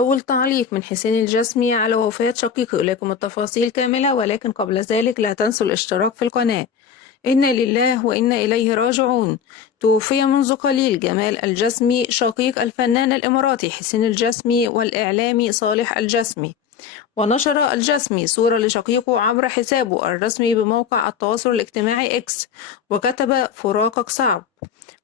أول تعليق من حسين الجسمي على وفاة شقيقه، إليكم التفاصيل كاملة، ولكن قبل ذلك لا تنسوا الاشتراك في القناة. إنا لله وإنا إليه راجعون. توفي منذ قليل جمال الجسمي شقيق الفنان الإماراتي حسين الجسمي والإعلامي صالح الجسمي. ونشر الجسمي صورة لشقيقه عبر حسابه الرسمي بموقع التواصل الاجتماعي إكس، وكتب: فراقك صعب.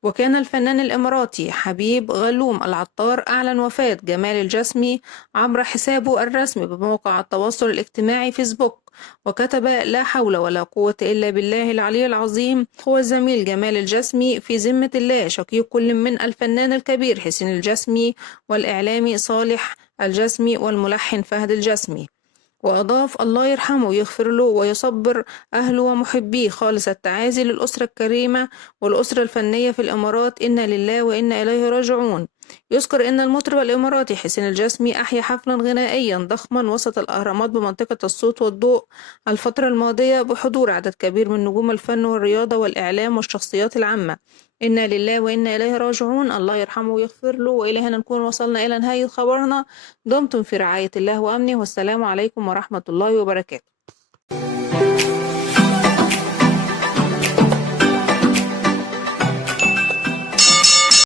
وكان الفنان الإماراتي حبيب غلوم العطار أعلن وفاة جمال الجسمي عبر حسابه الرسمي بموقع التواصل الاجتماعي فيسبوك، وكتب: لا حول ولا قوة إلا بالله العلي العظيم. هو الزميل جمال الجسمي في ذمة الله، شقيق كل من الفنان الكبير حسين الجسمي والإعلامي صالح الجسمي والملحن فهد الجسمي. وأضاف: الله يرحمه ويغفر له ويصبر أهله ومحبيه، خالص التعازي للأسرة الكريمة والأسرة الفنية في الإمارات، إنا لله وإنا إليه راجعون. يذكر أن المطرب الإماراتي حسين الجسمي أحيا حفلا غنائيا ضخما وسط الأهرامات بمنطقة الصوت والضوء الفترة الماضية بحضور عدد كبير من نجوم الفن والرياضة والإعلام والشخصيات العامة. إنا لله وإنا إليه راجعون، الله يرحمه ويغفر له. وإلى هنا نكون وصلنا إلى نهاية خبرنا. دمتم في رعاية الله وأمنه، والسلام عليكم ورحمة الله وبركاته.